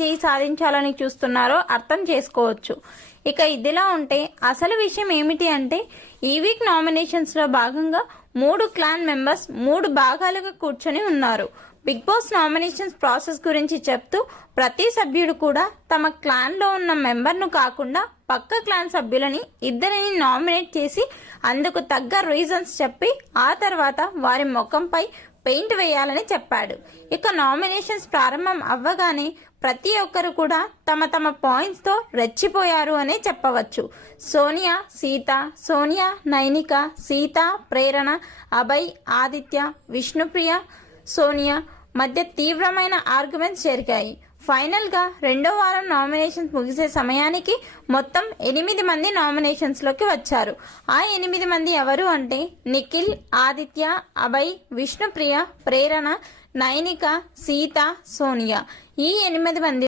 చేయి సాధించాలని చూస్తున్నారో అర్థం చేసుకోవచ్చు. ఇక ఇదిలా ఉంటే అసలు విషయం ఏమిటి అంటే ఈ వీక్ నామినేషన్స్ లో భాగంగా 3 క్లాన్ మెంబర్స్ 3 భాగాలుగా కూర్చొని ఉన్నారు. బిగ్ బాస్ నామినేషన్స్ ప్రాసెస్ గురించి చెప్తూ ప్రతి సభ్యుడు కూడా తమ క్లాన్ లో ఉన్న మెంబర్ను కాకుండా పక్క క్లాన్ సభ్యులని ఇద్దరిని నామినేట్ చేసి అందుకు తగ్గ రీజన్స్ చెప్పి ఆ తర్వాత వారి ముఖంపై పెయింట్ వేయాలని చెప్పాడు. ఇక నామినేషన్స్ ప్రారంభం అవ్వగానే ప్రతి ఒక్కరు కూడా తమ తమ పాయింట్స్ తో రెచ్చిపోయారు అనే చెప్పవచ్చు. సోనియా సీత, సోనియా నైనిక, సీత ప్రేరణ, అభయ్ ఆదిత్య, విష్ణుప్రియ సోనియా మధ్య తీవ్రమైన ఆర్గ్యుమెంట్స్ జరిగాయి. ఫైనల్ గా 2వ వారం నామినేషన్స్ ముగిసే సమయానికి మొత్తం 8 మంది నామినేషన్స్ లోకి వచ్చారు. ఆ 8 మంది ఎవరు అంటే నిఖిల్, ఆదిత్య, అభయ్, విష్ణుప్రియ, ప్రేరణ, నైనిక, సీత, సోనియా. ఈ 8 మంది